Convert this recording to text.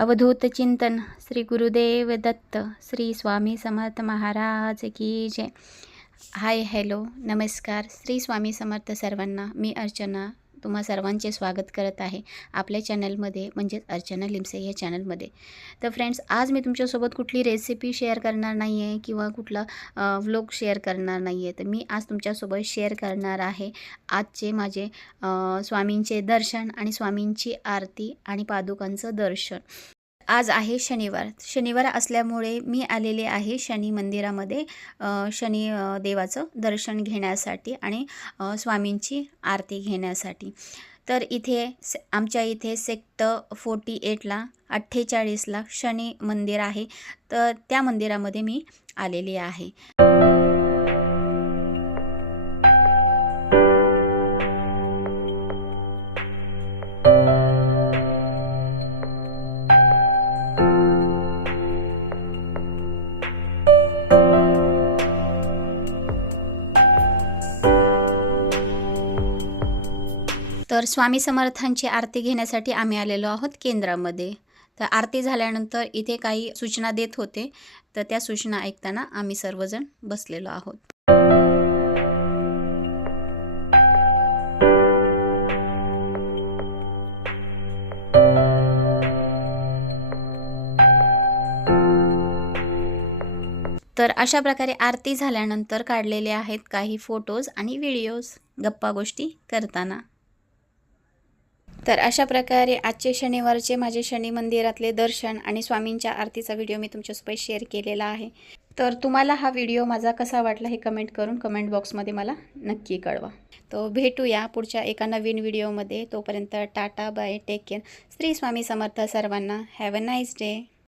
अवधूत चिंतन श्री गुरुदेव दत्त श्री स्वामी समर्थ महाराज की जय। Hi hello नमस्कार श्री स्वामी समर्थ सर्वांना। मी अर्चना तुम्हा सर्वांचे स्वागत करत आहे आपल्या चॅनलमध्ये म्हणजेच अर्चना लिमसे या चॅनलमध्ये। तर फ्रेंड्स, आज मी तुमच्यासोबत कुठली रेसिपी शेअर करणार नाही आहे किंवा कुठला व्लॉग शेअर करणार नाही आहे। तर मी आज तुमच्यासोबत शेअर करणार आहे आजचे माझे स्वामींचे दर्शन आणि स्वामींची आरती आणि पादुकांचं दर्शन। आज आहे शनिवार असल्यामुळे मी आलेले आहे शनी मंदिरामध्ये शनी देवाचं दर्शन घेण्यासाठी आणि स्वामींची आरती घेण्यासाठी। तर इथे आमच्या इथे सेक्टर 48ला 48ला शनी मंदिर आहे, तर त्या मंदिरामध्ये मी आलेली आहे। तर स्वामी समर्थांची आरती घेण्यासाठी आम्ही आलेलो आहोत केंद्रामध्ये। तर आरती झाल्यानंतर इथे काही सूचना देत होते, तर त्या सूचना ऐकताना आम्ही सर्वजण बसलेलो आहोत। तर अशा प्रकारे आरती झाल्यानंतर काढलेले आहेत काही फोटोज आणि व्हिडिओज गप्पा गोष्टी करताना। तर अशा प्रकारे आजचे शनिवारचे माझे शनी मंदिरातले दर्शन आणि स्वामींच्या आरतीचा व्हिडिओ मी तुमच्यासोबत शेअर केलेला आहे। तर तुम्हाला हा व्हिडिओ माझा कसा वाटला हे कमेंट करून कमेंट बॉक्समध्ये मला नक्की कळवा। तो भेटूया पुढच्या एका नवीन व्हिडिओमध्ये। तोपर्यंत tata bye, take care. Shri Swami Samarth सर्वांना। Have a nice day.